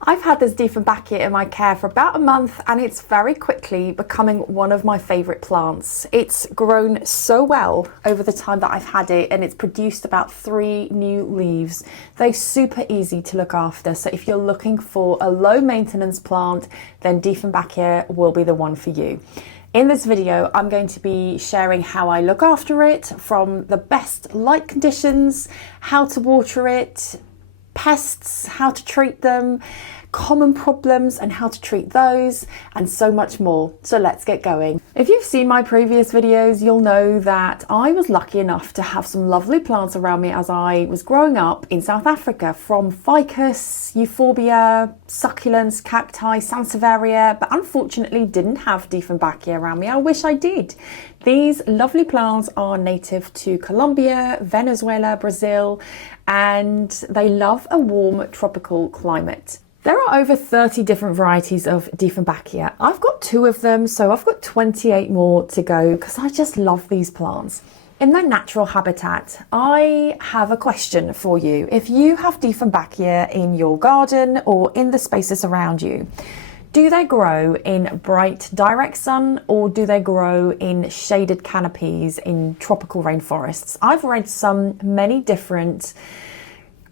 I've had this Dieffenbachia in my care for about a month and it's very quickly becoming one of my favourite plants. It's grown so well over the time that I've had it and it's produced about 3 new leaves. They're super easy to look after, so if you're looking for a low maintenance plant, then Dieffenbachia will be the one for you. In this video, I'm going to be sharing how I look after it, from the best light conditions, how to water it, pests, how to treat them, common problems and how to treat those, and so much more. So let's get going. If you've seen my previous videos, you'll know that I was lucky enough to have some lovely plants around me as I was growing up in South Africa, from ficus, euphorbia, succulents, cacti, sansevieria, but unfortunately didn't have Dieffenbachia around me. I wish I did. These lovely plants are native to Colombia, Venezuela, Brazil, and they love a warm tropical climate. There are over 30 different varieties of Dieffenbachia. I've got 2 of them, so I've got 28 more to go because I just love these plants. In their natural habitat, I have a question for you. If you have Dieffenbachia in your garden or in the spaces around you, do they grow in bright direct sun or do they grow in shaded canopies in tropical rainforests? I've read many different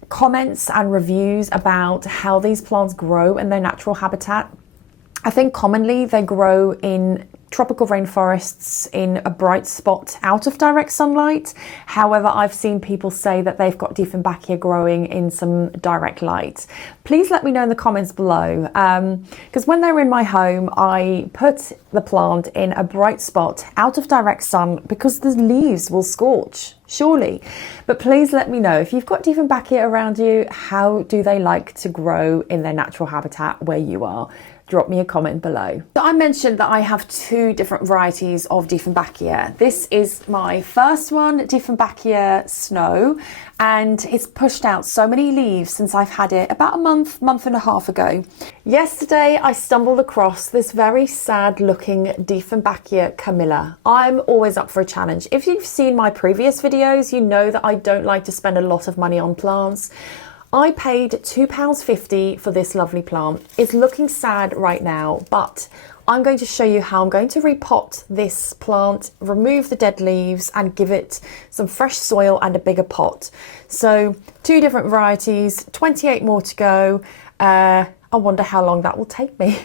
comments and reviews about how these plants grow in their natural habitat. I think commonly they grow in tropical rainforests in a bright spot out of direct sunlight. However, I've seen people say that they've got Dieffenbachia growing in some direct light. Please let me know in the comments below, because when they're in my home, I put the plant in a bright spot out of direct sun because the leaves will scorch, surely. But please let me know if you've got Dieffenbachia around you, how do they like to grow in their natural habitat where you are? Drop me a comment below. So I mentioned that I have 2 different varieties of Dieffenbachia. This is my first one, Dieffenbachia Snow, and it's pushed out so many leaves since I've had it about a month and a half ago. Yesterday, I stumbled across this very sad looking Dieffenbachia Camilla. I'm always up for a challenge. If you've seen my previous videos, you know that I don't like to spend a lot of money on plants. I paid £2.50 for this lovely plant. It's looking sad right now, but I'm going to show you how I'm going to repot this plant, remove the dead leaves and give it some fresh soil and a bigger pot. So 2 different varieties, 28 more to go. I wonder how long that will take me.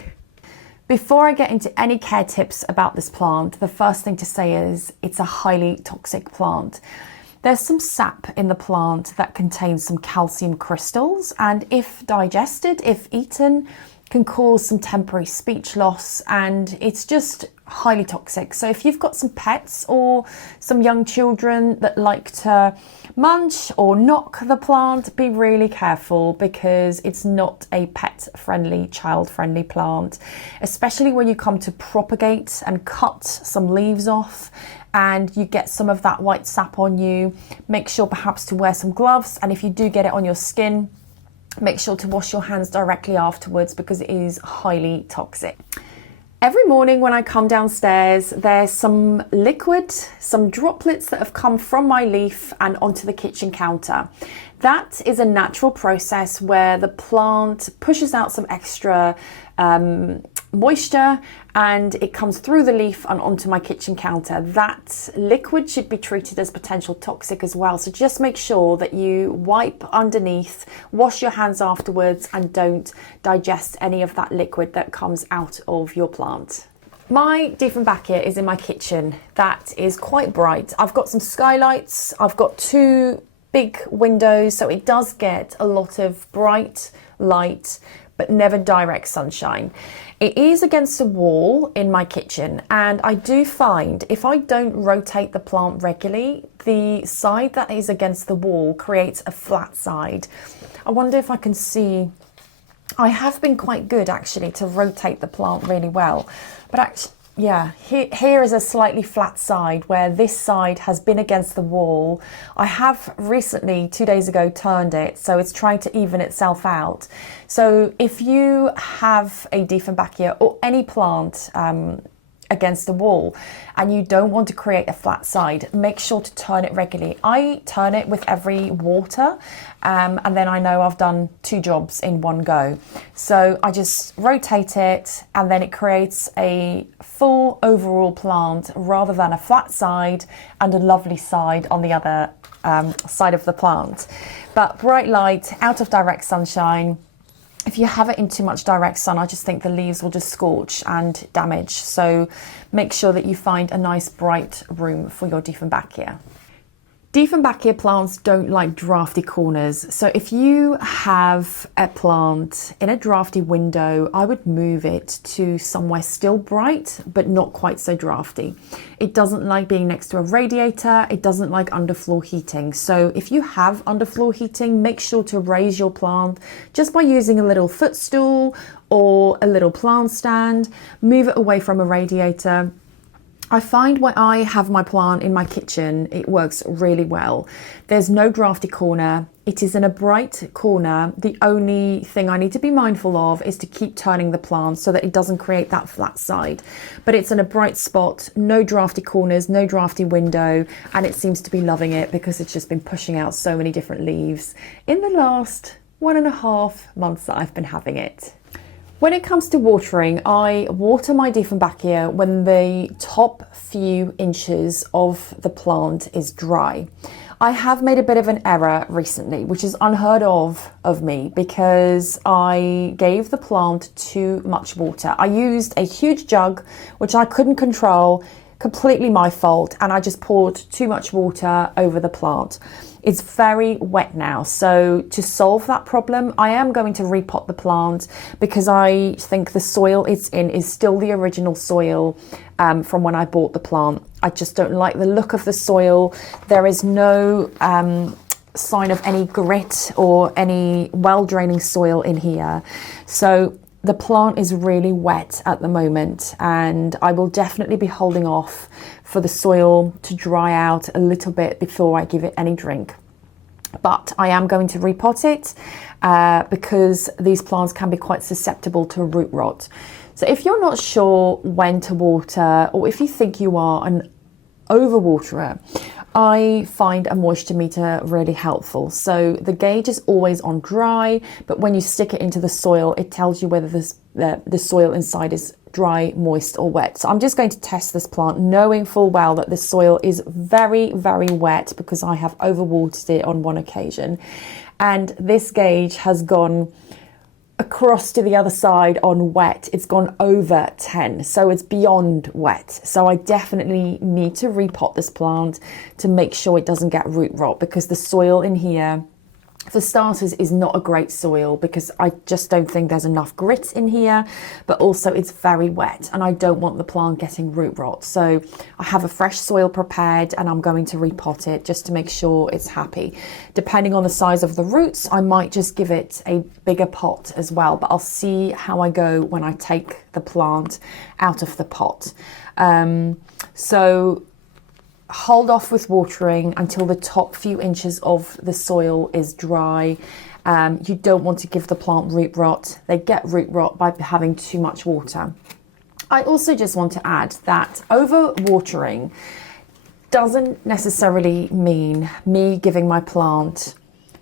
Before I get into any care tips about this plant, the first thing to say is it's a highly toxic plant. There's some sap in the plant that contains some calcium crystals, and if digested, if eaten, can cause some temporary speech loss, and it's just highly toxic. So if you've got some pets or some young children that like to munch or knock the plant, be really careful because it's not a pet-friendly, child-friendly plant, especially when you come to propagate and cut some leaves off and you get some of that white sap on you. Make sure perhaps to wear some gloves, and if you do get it on your skin, make sure to wash your hands directly afterwards because it is highly toxic. Every morning when I come downstairs, there's some liquid, some droplets that have come from my leaf and onto the kitchen counter. That is a natural process where the plant pushes out some extra moisture and it comes through the leaf and onto my kitchen counter. That liquid should be treated as potential toxic as well. So just make sure that you wipe underneath, wash your hands afterwards, and don't digest any of that liquid that comes out of your plant. My Dieffenbachia is in my kitchen. That is quite bright. I've got some skylights. I've got 2 big windows, so it does get a lot of bright light, but never direct sunshine. It is against a wall in my kitchen, and I do find if I don't rotate the plant regularly, the side that is against the wall creates a flat side. I wonder if I can see, I have been quite good actually to rotate the plant really well, but actually, yeah, here is a slightly flat side where this side has been against the wall. I have recently, 2 days ago, turned it, so it's trying to even itself out. So if you have a Dieffenbachia or any plant against the wall and you don't want to create a flat side, make sure to turn it regularly. I turn it with every water, and then I know I've done 2 jobs in one go. So I just rotate it, and then it creates a full overall plant rather than a flat side and a lovely side on the other side of the plant. But bright light, out of direct sunshine. If you have it in too much direct sun, I just think the leaves will just scorch and damage. So make sure that you find a nice bright room for your Dieffenbachia. Dieffenbachia plants don't like drafty corners. So if you have a plant in a drafty window, I would move it to somewhere still bright, but not quite so drafty. It doesn't like being next to a radiator. It doesn't like underfloor heating. So if you have underfloor heating, make sure to raise your plant just by using a little footstool or a little plant stand. Move it away from a radiator. I find when I have my plant in my kitchen, it works really well. There's no drafty corner. It is in a bright corner. The only thing I need to be mindful of is to keep turning the plant so that it doesn't create that flat side. But it's in a bright spot, no drafty corners, no drafty window, and it seems to be loving it because it's just been pushing out so many different leaves in the last 1.5 months that I've been having it. When it comes to watering, I water my Dieffenbachia when the top few inches of the plant is dry. I have made a bit of an error recently, which is unheard of me, because I gave the plant too much water. I used a huge jug, which I couldn't control, completely my fault, and I just poured too much water over the plant. It's very wet now, so to solve that problem, I am going to repot the plant because I think the soil it's in is still the original soil from when I bought the plant. I just don't like the look of the soil. There is no sign of any grit or any well-draining soil in here. So the plant is really wet at the moment, and I will definitely be holding off for the soil to dry out a little bit before I give it any drink. But I am going to repot it because these plants can be quite susceptible to root rot. So if you're not sure when to water, or if you think you are an overwaterer, I find a moisture meter really helpful. So the gauge is always on dry, but when you stick it into the soil, it tells you whether the soil inside is dry, moist or wet. So I'm just going to test this plant knowing full well that the soil is very, very wet because I have overwatered it on one occasion. And this gauge has gone across to the other side on wet. It's gone over 10, so it's beyond wet. So I definitely need to repot this plant to make sure it doesn't get root rot, because the soil in here, for starters, is not a great soil because I just don't think there's enough grit in here, but also it's very wet and I don't want the plant getting root rot. So I have a fresh soil prepared and I'm going to repot it just to make sure it's happy. Depending on the size of the roots, I might just give it a bigger pot as well, but I'll see how I go when I take the plant out of the pot. So hold off with watering until the top few inches of the soil is dry. You don't want to give the plant root rot. They get root rot by having too much water. I also just want to add that over watering doesn't necessarily mean me giving my plant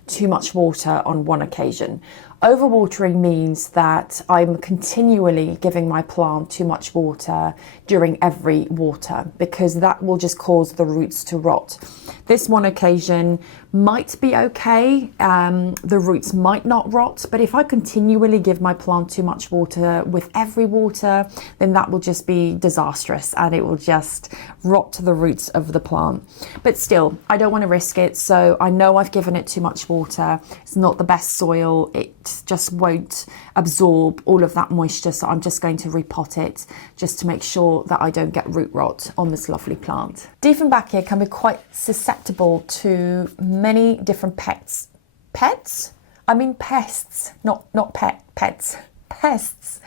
too much water on one occasion. Overwatering means that I'm continually giving my plant too much water during every water, because that will just cause the roots to rot. This one occasion might be okay, the roots might not rot, but if I continually give my plant too much water with every water, then that will just be disastrous and it will just rot the roots of the plant. But still, I don't want to risk it, so I know I've given it too much water. It's not the best soil. It just won't absorb all of that moisture, so I'm just going to repot it just to make sure that I don't get root rot on this lovely plant. Dieffenbachia can be quite susceptible to many different pests. Pests? I mean pests, not pets. Pests.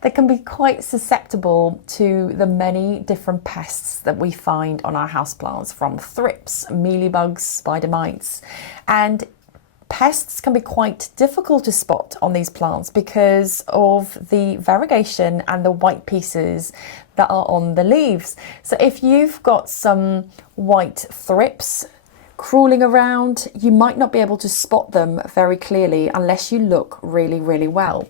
They can be quite susceptible to the many different pests that we find on our houseplants, from thrips, mealybugs, spider mites, and pests can be quite difficult to spot on these plants because of the variegation and the white pieces that are on the leaves. So if you've got some white thrips crawling around, you might not be able to spot them very clearly unless you look really, really well.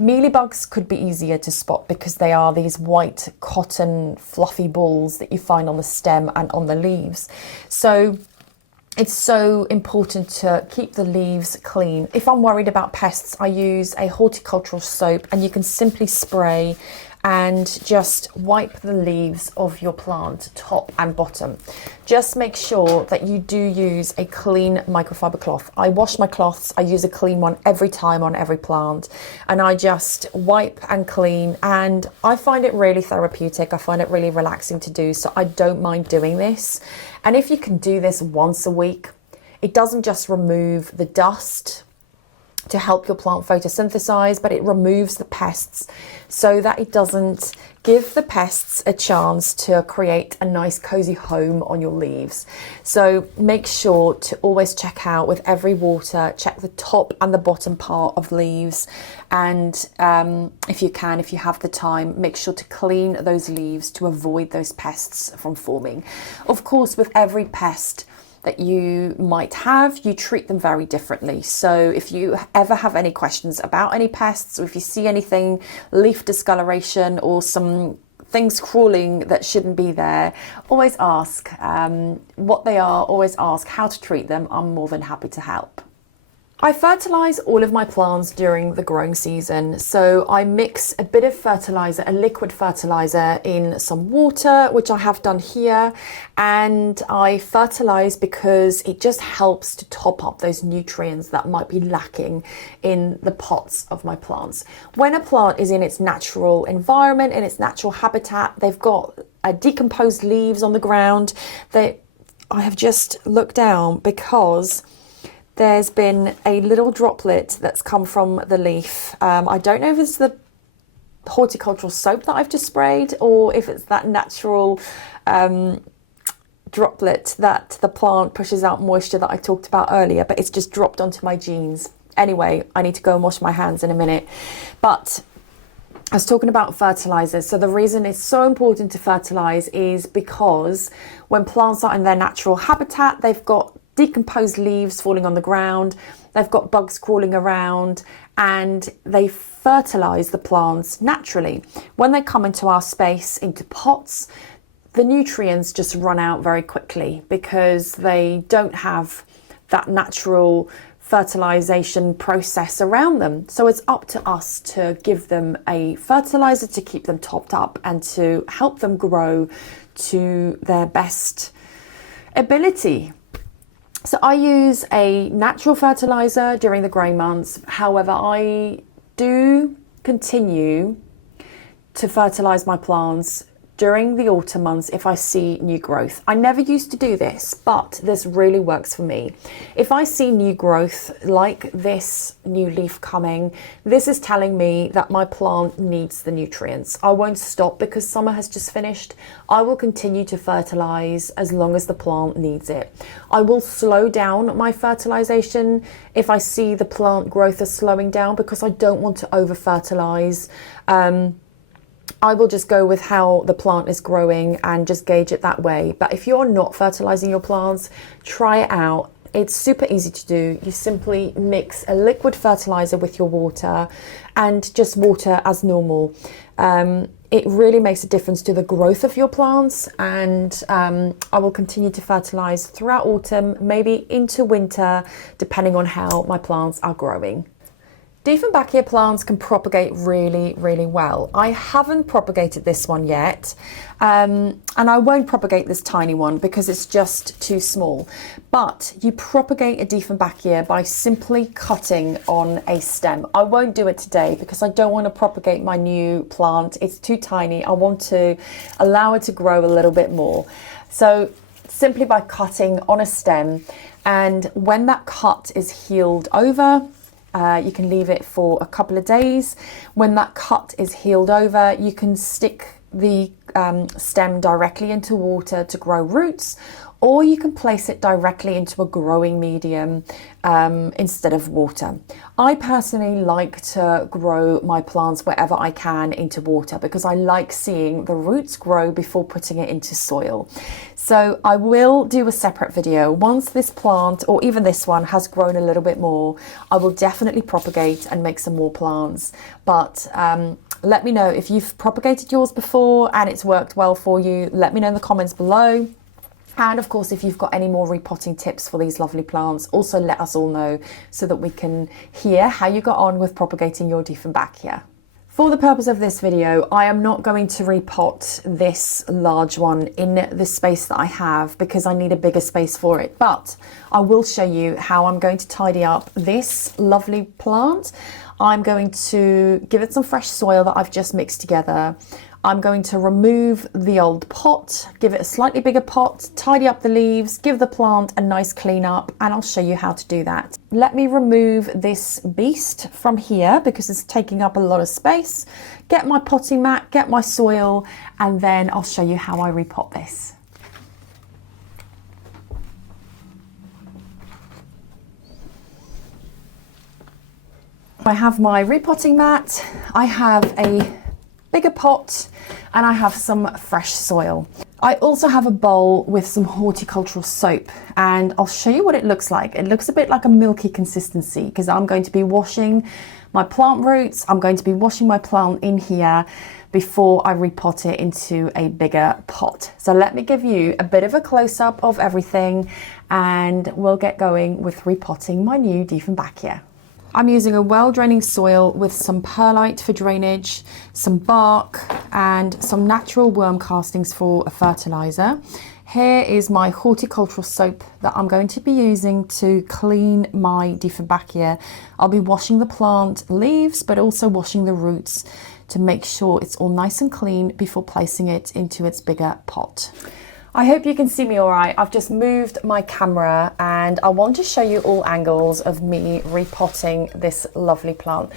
Mealybugs could be easier to spot because they are these white cotton fluffy balls that you find on the stem and on the leaves. So it's so important to keep the leaves clean. If I'm worried about pests, I use a horticultural soap, and you can simply spray and just wipe the leaves of your plant top and bottom. Just make sure that you do use a clean microfiber cloth. I wash my cloths, I use a clean one every time on every plant, and I just wipe and clean, and I find it really therapeutic. I find it really relaxing to do, so I don't mind doing this. And if you can do this once a week, it doesn't just remove the dust to help your plant photosynthesize, but it removes the pests so that it doesn't give the pests a chance to create a nice cozy home on your leaves. So make sure to always check out with every water, check the top and the bottom part of leaves, and if you have the time, make sure to clean those leaves to avoid those pests from forming. Of course, with every pest that you might have, you treat them very differently. So if you ever have any questions about any pests, or if you see anything, leaf discoloration or some things crawling that shouldn't be there, always ask what they are, always ask how to treat them. I'm more than happy to help. I fertilise all of my plants during the growing season, so I mix a bit of fertiliser, a liquid fertiliser, in some water, which I have done here, and I fertilise because it just helps to top up those nutrients that might be lacking in the pots of my plants. When a plant is in its natural environment, in its natural habitat, they've got decomposed leaves on the ground. I have just looked down because there's been a little droplet that's come from the leaf. I don't know if it's the horticultural soap that I've just sprayed or if it's that natural droplet that the plant pushes out moisture that I talked about earlier, but it's just dropped onto my jeans. Anyway, I need to go and wash my hands in a minute. But I was talking about fertilizers. So the reason it's so important to fertilize is because when plants are in their natural habitat, they've got decomposed leaves falling on the ground, they've got bugs crawling around, and they fertilize the plants naturally. When they come into our space, into pots, the nutrients just run out very quickly because they don't have that natural fertilization process around them. So it's up to us to give them a fertilizer to keep them topped up and to help them grow to their best ability. So I use a natural fertilizer during the growing months. However, I do continue to fertilize my plants during the autumn months if I see new growth. I never used to do this, but this really works for me. If I see new growth like this new leaf coming, this is telling me that my plant needs the nutrients. I won't stop because summer has just finished. I will continue to fertilize as long as the plant needs it. I will slow down my fertilization if I see the plant growth is slowing down because I don't want to over fertilize. I will just go with how the plant is growing and just gauge it that way. But if you're not fertilizing your plants, try it out. It's super easy to do. You simply mix a liquid fertilizer with your water and just water as normal. It really makes a difference to the growth of your plants, and I will continue to fertilize throughout autumn, maybe into winter, depending on how my plants are growing. Dieffenbachia plants can propagate really, really well. I haven't propagated this one yet, and I won't propagate this tiny one because it's just too small. But you propagate a Dieffenbachia by simply cutting on a stem. I won't do it today because I don't want to propagate my new plant. It's too tiny. I want to allow it to grow a little bit more. So simply by cutting on a stem, and when that cut is healed over, you can leave it for a couple of days. When that cut is healed over, you can stick the stem directly into water to grow roots, or you can place it directly into a growing medium instead of water. I personally like to grow my plants wherever I can into water because I like seeing the roots grow before putting it into soil. So I will do a separate video. Once this plant, or even this one, has grown a little bit more, I will definitely propagate and make some more plants. But let me know if you've propagated yours before and it's worked well for you. Let me know in the comments below. And of course, if you've got any more repotting tips for these lovely plants, also let us all know so that we can hear how you got on with propagating your Dieffenbachia. For the purpose of this video, I am not going to repot this large one in the space that I have because I need a bigger space for it. But I will show you how I'm going to tidy up this lovely plant. I'm going to give it some fresh soil that I've just mixed together. I'm going to remove the old pot, give it a slightly bigger pot, tidy up the leaves, give the plant a nice clean up, and I'll show you how to do that. Let me remove this beast from here because it's taking up a lot of space. Get my potting mat, get my soil, and then I'll show you how I repot this. I have my repotting mat, I have a bigger pot, and I have some fresh soil. I also have a bowl with some horticultural soap, and I'll show you what it looks like. It looks a bit like a milky consistency because I'm going to be washing my plant roots. I'm going to be washing my plant in here before I repot it into a bigger pot. So let me give you a bit of a close-up of everything and we'll get going with repotting my new Dieffenbachia. I'm using a well-draining soil with some perlite for drainage, some bark, and some natural worm castings for a fertilizer. Here is my horticultural soap that I'm going to be using to clean my Dieffenbachia. I'll be washing the plant leaves, but also washing the roots to make sure it's all nice and clean before placing it into its bigger pot. I hope you can see me all right. I've just moved my camera and I want to show you all angles of me repotting this lovely plant.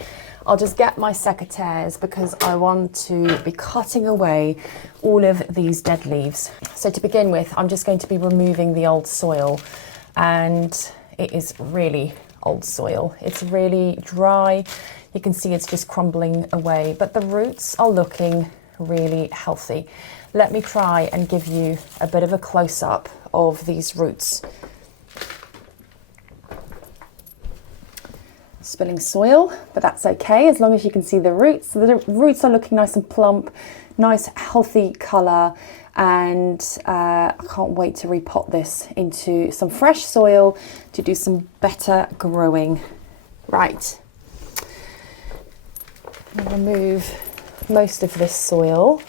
I'll just get my secateurs because I want to be cutting away all of these dead leaves. So to begin with, I'm just going to be removing the old soil, and it is really old soil. It's really dry. You can see it's just crumbling away, but the roots are looking really healthy. Let me try and give you a bit of a close-up of these roots. Spilling soil, but that's okay as long as you can see the roots. So the roots are looking nice and plump, nice healthy colour, and I can't wait to repot this into some fresh soil to do some better growing. Right, I'm gonna remove most of this soil.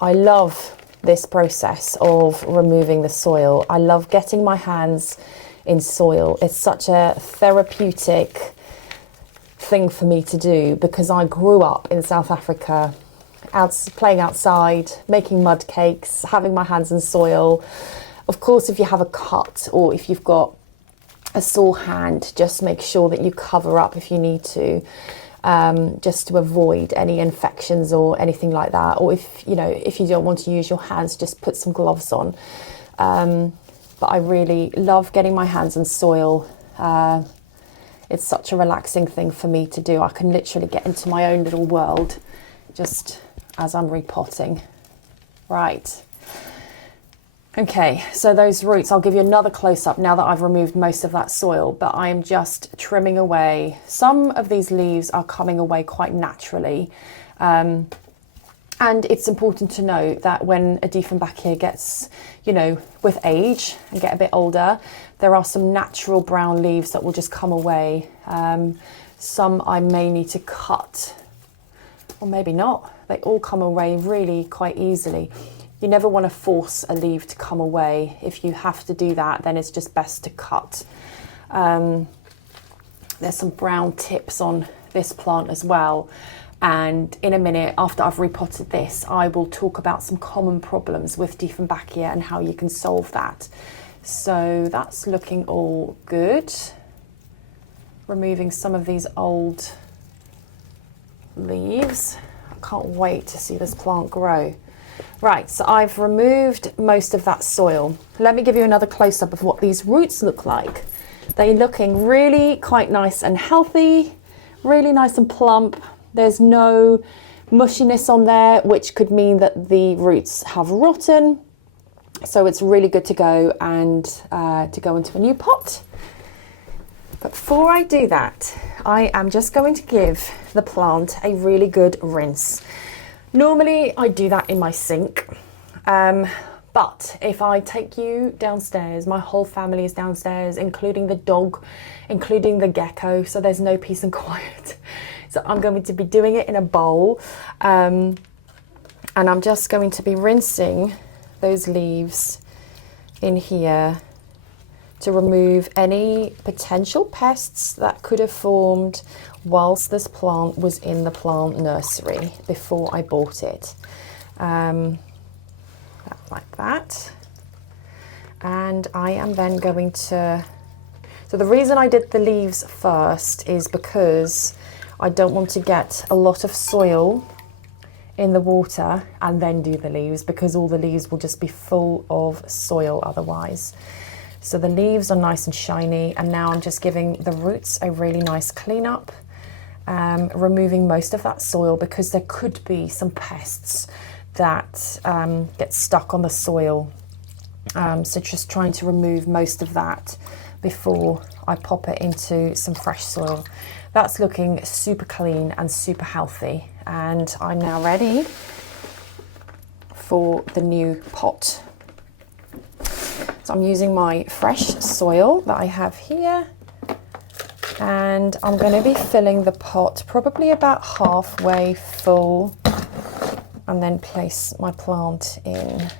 I love this process of removing the soil. I love getting my hands in soil. It's such a therapeutic thing for me to do because I grew up in South Africa, playing outside, making mud cakes, having my hands in soil. Of course, if you have a cut or if you've got a sore hand, just make sure that you cover up if you need to. Just to avoid any infections or anything like that, or if you don't want to use your hands, just put some gloves on. But I really love getting my hands in soil. It's such a relaxing thing for me to do. I can literally get into my own little world just as I'm repotting. Right. Okay, so those roots, I'll give you another close-up now that I've removed most of that soil, but I'm just trimming away. Some of these leaves are coming away quite naturally. And it's important to note that when a Dieffenbachia gets, with age and get a bit older, there are some natural brown leaves that will just come away. Some I may need to cut, or maybe not. They all come away really quite easily. You never want to force a leaf to come away. If you have to do that, then it's just best to cut. There's some brown tips on this plant as well. And in a minute, after I've repotted this, I will talk about some common problems with Dieffenbachia and how you can solve that. So that's looking all good. Removing some of these old leaves. I can't wait to see this plant grow. Right, so I've removed most of that soil. Let me give you another close-up of what these roots look like. They're looking really quite nice and healthy, really nice and plump. There's no mushiness on there, which could mean that the roots have rotten. So it's really good to go and to go into a new pot. But before I do that, I am just going to give the plant a really good rinse. Normally I do that in my sink, but if I take you downstairs, my whole family is downstairs, including the dog, including the gecko, so there's no peace and quiet. So I'm going to be doing it in a bowl, and I'm just going to be rinsing those leaves in here to remove any potential pests that could have formed whilst this plant was in the plant nursery before I bought it. Like that. And I am then going to, so the reason I did the leaves first is because I don't want to get a lot of soil in the water and then do the leaves, because all the leaves will just be full of soil otherwise. So the leaves are nice and shiny, and now I'm just giving the roots a really nice clean up, removing most of that soil because there could be some pests that get stuck on the soil. So just trying to remove most of that before I pop it into some fresh soil. That's looking super clean and super healthy, and I'm now ready for the new pot. So I'm using my fresh soil that I have here, and I'm going to be filling the pot probably about halfway full, and then place my plant in.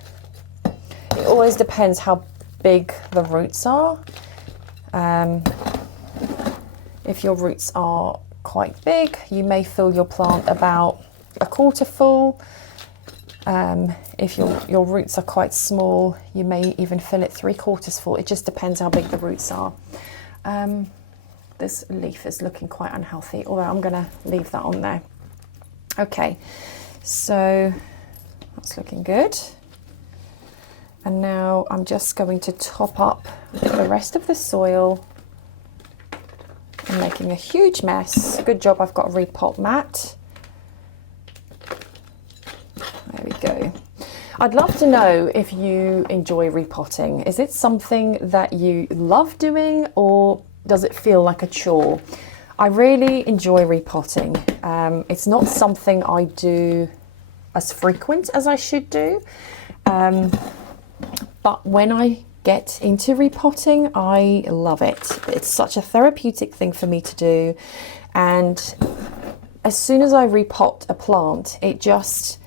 It always depends how big the roots are. If your roots are quite big, you may fill your plant about a quarter full. If your roots are quite small, you may even fill it 3/4 full. It just depends how big the roots are. This leaf is looking quite unhealthy, although I'm going to leave that on there. Okay, so that's looking good. And now I'm just going to top up the rest of the soil. I'm making a huge mess. Good job I've got a repot mat. There we go. I'd love to know if you enjoy repotting. Is it something that you love doing, or does it feel like a chore? I really enjoy repotting. It's not something I do as frequent as I should do. But when I get into repotting, I love it. It's such a therapeutic thing for me to do. And as soon as I repot a plant, it just,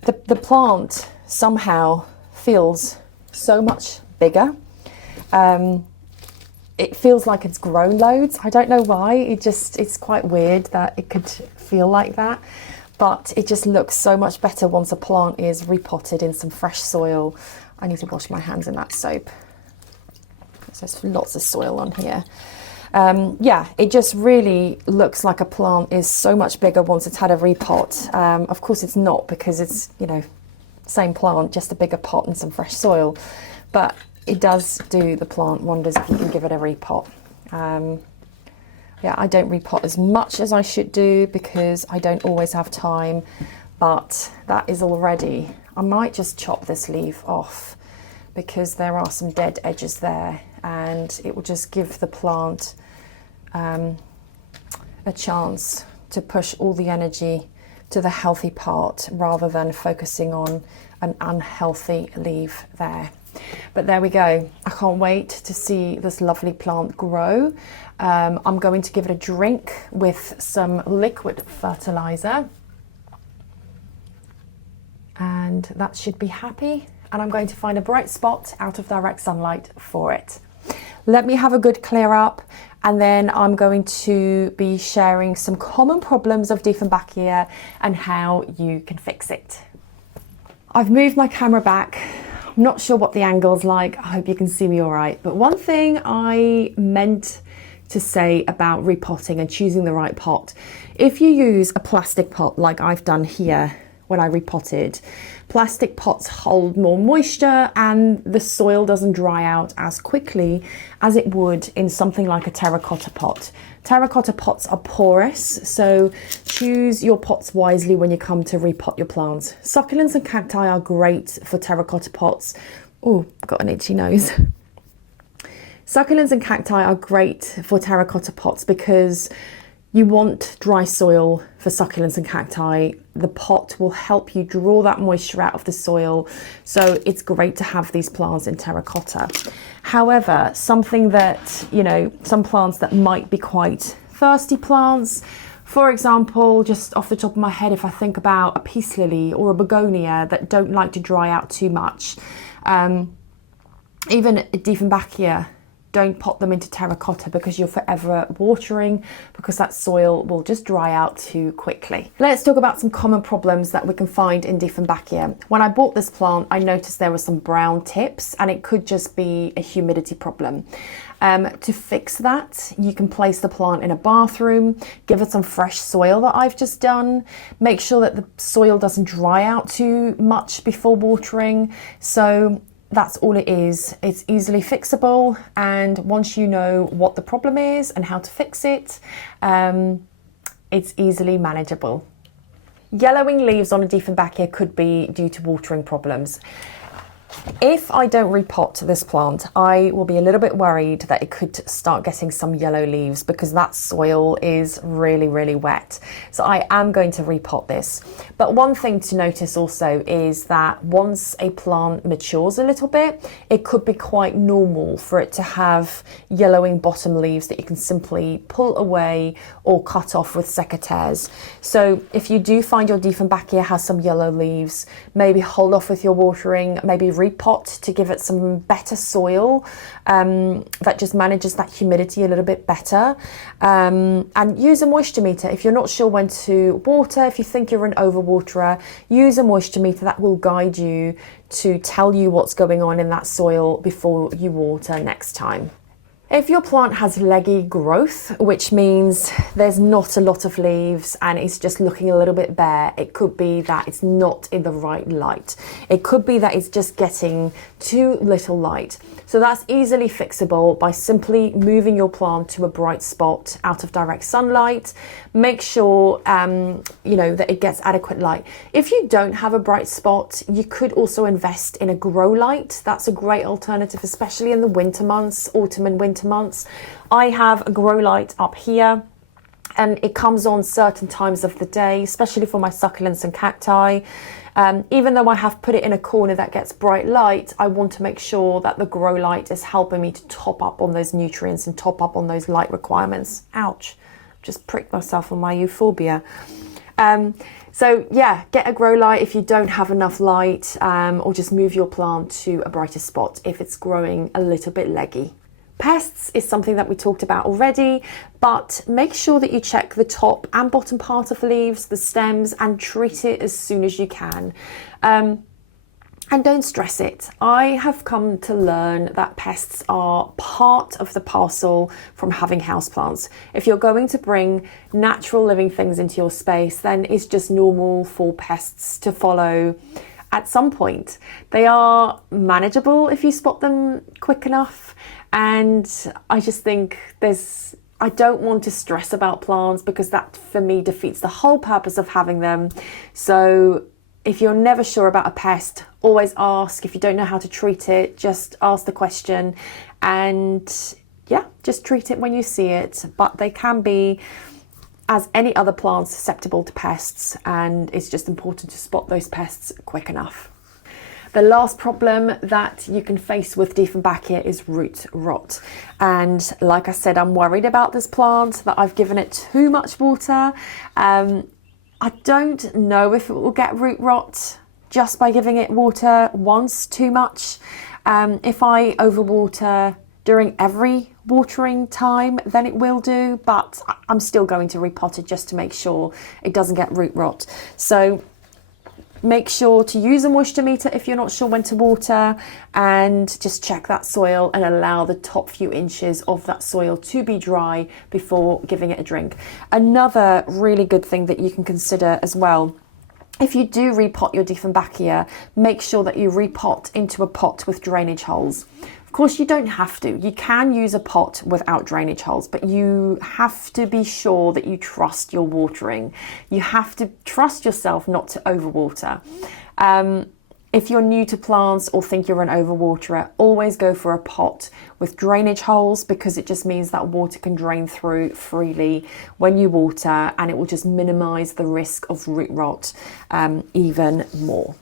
the plant somehow feels so much bigger. It feels like it's grown loads. I don't know why. It's quite weird that it could feel like that. But it just looks so much better once a plant is repotted in some fresh soil. I need to wash my hands in that soap. There's lots of soil on here. Yeah, it just really looks like a plant is so much bigger once it's had a repot. Of course it's not, because it's, you know, same plant, just a bigger pot and some fresh soil. But it does do the plant wonders if you can give it a repot. Yeah, I don't repot as much as I should do because I don't always have time, but that is already, I might just chop this leaf off because there are some dead edges there, and it will just give the plant a chance to push all the energy to the healthy part rather than focusing on an unhealthy leaf there. But there we go. I can't wait to see this lovely plant grow. I'm going to give it a drink with some liquid fertilizer, and that should be happy. And I'm going to find a bright spot out of direct sunlight for it. Let me have a good clear up, and then I'm going to be sharing some common problems of Dieffenbachia and how you can fix it. I've moved my camera back. I'm not sure what the angle's like. I hope you can see me all right. But one thing I meant to say about repotting and choosing the right pot, if you use a plastic pot like I've done here, when I repotted. Plastic pots hold more moisture and the soil doesn't dry out as quickly as it would in something like a terracotta pot. Terracotta pots are porous, so choose your pots wisely when you come to repot your plants. Succulents and cacti are great for terracotta pots. Oh, got an itchy nose. Succulents and cacti are great for terracotta pots because you want dry soil for succulents and cacti. The pot will help you draw that moisture out of the soil, so it's great to have these plants in terracotta. However, something that, you know, some plants that might be quite thirsty plants, for example, just off the top of my head, if I think about a peace lily or a begonia that don't like to dry out too much, even a Dieffenbachia, don't pot them into terracotta because you're forever watering, because that soil will just dry out too quickly. Let's talk about some common problems that we can find in Dieffenbachia. When I bought this plant, I noticed there were some brown tips, and it could just be a humidity problem. To fix that, you can place the plant in a bathroom, give it some fresh soil that I've just done, make sure that the soil doesn't dry out too much before watering. So that's all it is. It's easily fixable, and once you know what the problem is and how to fix it, it's easily manageable. Yellowing leaves on a Dieffenbachia could be due to watering problems. If I don't repot this plant, I will be a little bit worried that it could start getting some yellow leaves because that soil is really, really wet. So I am going to repot this. But one thing to notice also is that once a plant matures a little bit, it could be quite normal for it to have yellowing bottom leaves that you can simply pull away or cut off with secateurs. So if you do find your Dieffenbachia has some yellow leaves, maybe hold off with your watering, maybe repot to give it some better soil that just manages that humidity a little bit better, and use a moisture meter. If you're not sure when to water, if you think you're an overwaterer, use a moisture meter that will guide you to tell you what's going on in that soil before you water next time. If your plant has leggy growth, which means there's not a lot of leaves and it's just looking a little bit bare, it could be that it's not in the right light. It could be that it's just getting too little light. So that's easily fixable by simply moving your plant to a bright spot out of direct sunlight. Make sure that it gets adequate light. If you don't have a bright spot, you could also invest in a grow light. That's a great alternative, especially in the winter months, autumn and winter months. I have a grow light up here, and it comes on certain times of the day, especially for my succulents and cacti. Even though I have put it in a corner that gets bright light, I want to make sure that the grow light is helping me to top up on those nutrients and top up on those light requirements. Ouch, just pricked myself on my euphorbia. So yeah, get a grow light if you don't have enough light, or just move your plant to a brighter spot if it's growing a little bit leggy. Pests is something that we talked about already, but make sure that you check the top and bottom part of the leaves, the stems, and treat it as soon as you can. And don't stress it. I have come to learn that pests are part of the parcel from having houseplants. If you're going to bring natural living things into your space, then it's just normal for pests to follow at some point. They are manageable if you spot them quick enough. And I just think I don't want to stress about plants because that for me defeats the whole purpose of having them. So if you're never sure about a pest, always ask. If you don't know how to treat it, just ask the question, and yeah, just treat it when you see it. But they can be, as any other plants, susceptible to pests, and it's just important to spot those pests quick enough. The last problem that you can face with Dieffenbachia is root rot. And like I said, I'm worried about this plant, that I've given it too much water. I don't know if it will get root rot just by giving it water once too much. If I overwater during every watering time, then it will do, but I'm still going to repot it just to make sure it doesn't get root rot. So make sure to use a moisture meter if you're not sure when to water, and just check that soil and allow the top few inches of that soil to be dry before giving it a drink. Another really good thing that you can consider as well if you do repot your Dieffenbachia, make sure that you repot into a pot with drainage holes. Of course, you don't have to. You can use a pot without drainage holes, but you have to be sure that you trust your watering. You have to trust yourself not to overwater. If you're new to plants or think you're an overwaterer, always go for a pot with drainage holes, because it just means that water can drain through freely when you water, and it will just minimize the risk of root rot even more.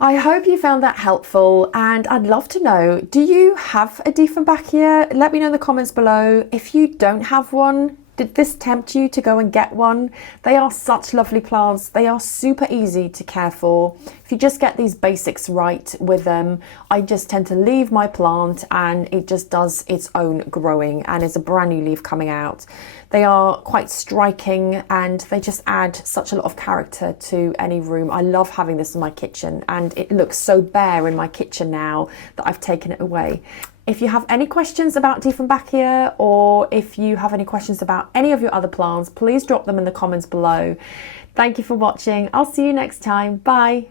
I hope you found that helpful, and I'd love to know, do you have a Dieffenbachia? Let me know in the comments below. If you don't have one, did this tempt you to go and get one? They are such lovely plants. They are super easy to care for. If you just get these basics right with them, I just tend to leave my plant and it just does its own growing and is a brand new leaf coming out. They are quite striking and they just add such a lot of character to any room. I love having this in my kitchen, and it looks so bare in my kitchen now that I've taken it away. If you have any questions about Dieffenbachia, or if you have any questions about any of your other plants, please drop them in the comments below. Thank you for watching. I'll see you next time. Bye.